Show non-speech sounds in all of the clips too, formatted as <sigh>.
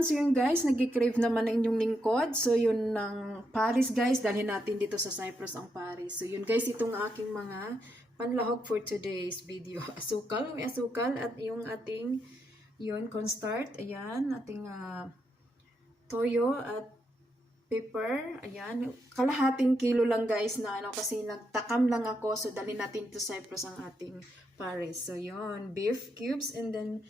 So yun guys, nag-crave naman ang inyong lingkod. So yun ng Paris guys, dalhin natin dito sa Cyprus ang Paris. So yun guys, itong aking mga panlahok for today's video. <laughs> Asukal, may asukal at yung ating yun, cornstarch. Ayan, ating ah, toyo at pepper. Ayan, kalahating kilo lang guys na ano kasi nagtakam lang ako. So dalhin natin to Cyprus ang ating Paris. So yun, beef cubes and then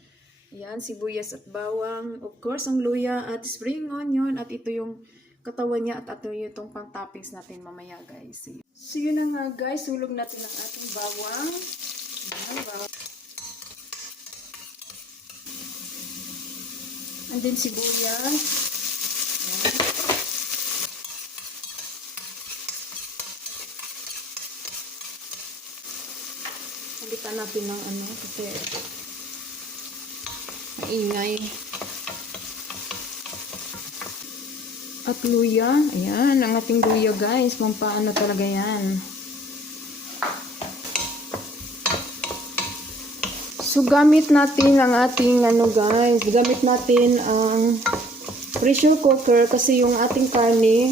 Ayan, sibuyas at bawang. Of course, ang luya at spring onion. At ito yung katawan niya at ito yung itong pang toppings natin mamaya, guys. So, yun na nga, guys. Sulog natin ang ating bawang. Ayan, bawang. And then, sibuyas. Ayan. Halitan natin ng ano, kasi maingay. At luya. Ayan, ang ating luya guys. Pampaano talaga yan. So, gamit natin ang ating ano guys. Gamit natin ang pressure cooker kasi yung ating karne,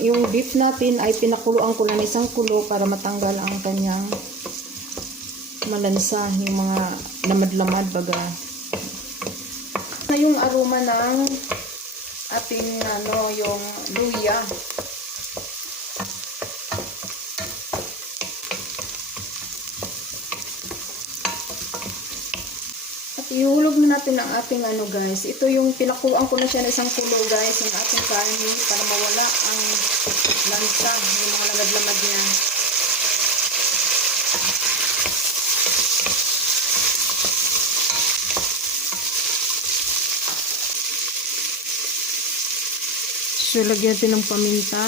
yung beef natin ay pinakuluan ko lang isang kulo para matanggal ang kanyang malansa, yung mga lamad-lamad baga yung aroma ng ating ano yung luya. At ihulog na natin ang ating ano guys. Ito yung pinakuan ko na siya ng isang kulo guys ng ating karne para mawala ang lansa, yung mga lamad-lamad niya. So, lagyan natin ng paminta.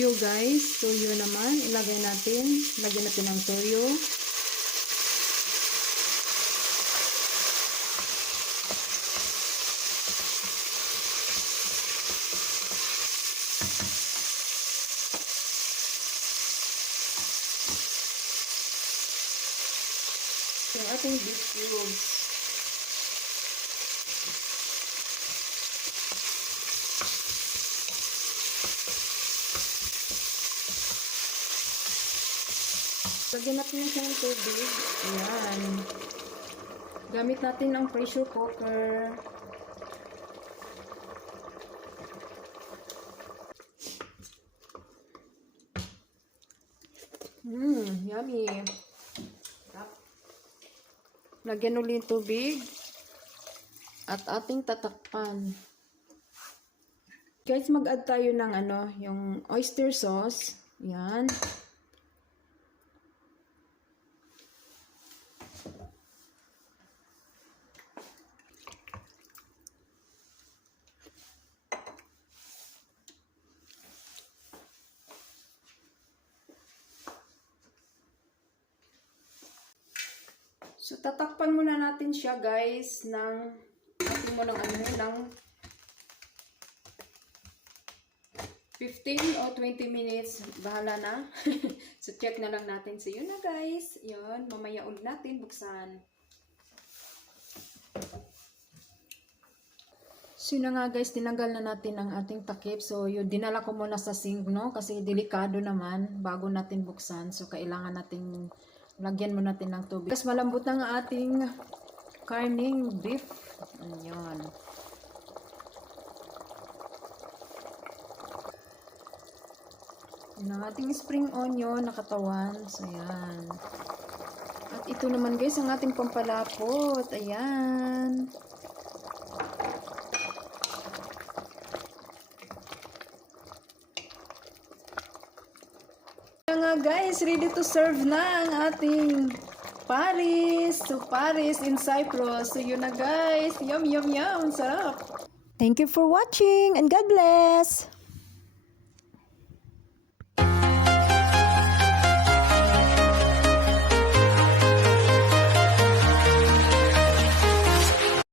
Toyo guys. Toyo naman. Ilagay natin. Lagyan natin ng toyo. Ating beef cubes. Lagyan natin na siya ng tubig. Ayan. Gamit natin ang pressure cooker. Mmm, yummy. Lagyan ulit yung tubig. At ating tatakpan. Guys, mag-add tayo ng ano, yung oyster sauce. Yan. So, tatakpan muna natin siya, guys, ng, natin mo ng ano, ng 15 o 20 minutes. Bahala na. <laughs> so, check na lang natin. So, yun na, guys. Yun. Mamaya ulit natin buksan. So, na nga, guys. Tinanggal na natin ang ating takip. So, yun, dinala ko muna sa sink, no? Kasi delikado naman bago natin buksan. So, kailangan natin Lagyan mo natin ng tubig. Tapos malambot ang ating karning beef. Ayan. Yan ating spring onion na katawan. So, ayan. At ito naman guys, ang ating pampalapot. Ayan. Nga guys, ready to serve na ang ating Paris. So Paris in Cyprus. So yun na guys. Yum, yum, yum. Sarap. Thank you for watching and God bless!